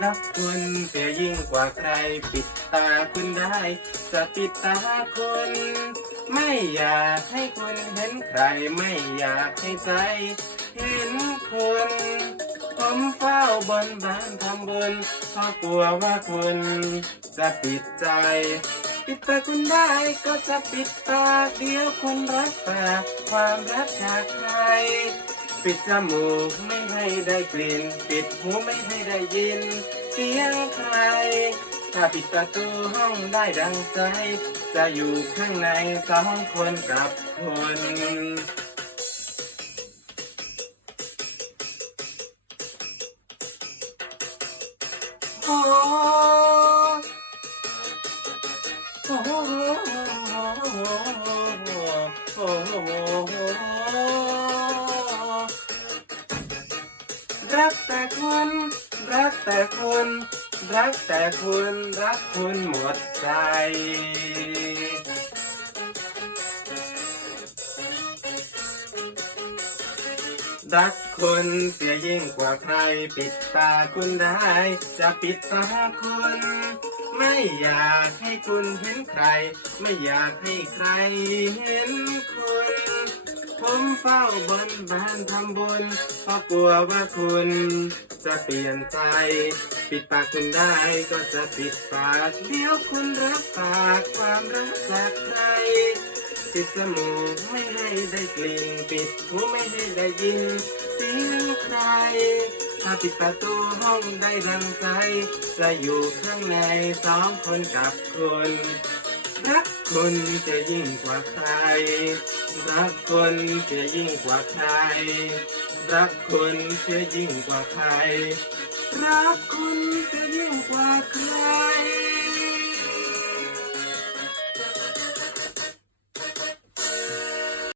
รักคุณเสียยิ่งกว่าใคร ปิดตาคุณได้ จะปิดตาคุณ ไม่อยากให้คุณเห็นใคร ไม่อยากให้ใจ เห็นคุณผมเฝ้าบนบานทำบุญเพราะกลัวว่าคุณ จะปิดใจ ปิดตาคุณได้ก็จะปิดตาเดียวคุณรักฝากความรักจากใคร ปิดจมูกไม่ให้ได้กลิ่น ปิดหูไม่ให้ได้ยิน เสียงใคร ถ้าปิดประตูห้องได้ดังใจ จะอยู่ข้างในสองคนกับคนโอ้ รักแต่คุณ รักแต่คุณ รักแต่คุณ รักคุณหมดใจ รักคุณเสียยิ่งกว่าใคร ปิดตาคุณได้ จะปิดตาคุณ ไม่อยากให้คุณเห็นใคร ไม่อยากให้ใครเห็นคุณ เฝ้าบนบานทำบุญเพราะกลัวว่าคุณจะเปลี่ยนใจ ปิดปากคุณได้ก็จะปิดปากเดี๋ยวคุณรับปากความรักจากใครปิดจมูกไม่ให้ได้กลิ่นปิดหูไม่ให้ได้ยินเสียงใคร ถ้าปิดประตูห้องได้ดังใจ จะอยู่ข้างในสองคนกับคุณ รักคนจะยิ่งกว่าใคร รักคนจะยิ่งกว่าใคร รักคนจะยิ่งกว่าใคร รักคนจะยิ่งกว่าใคร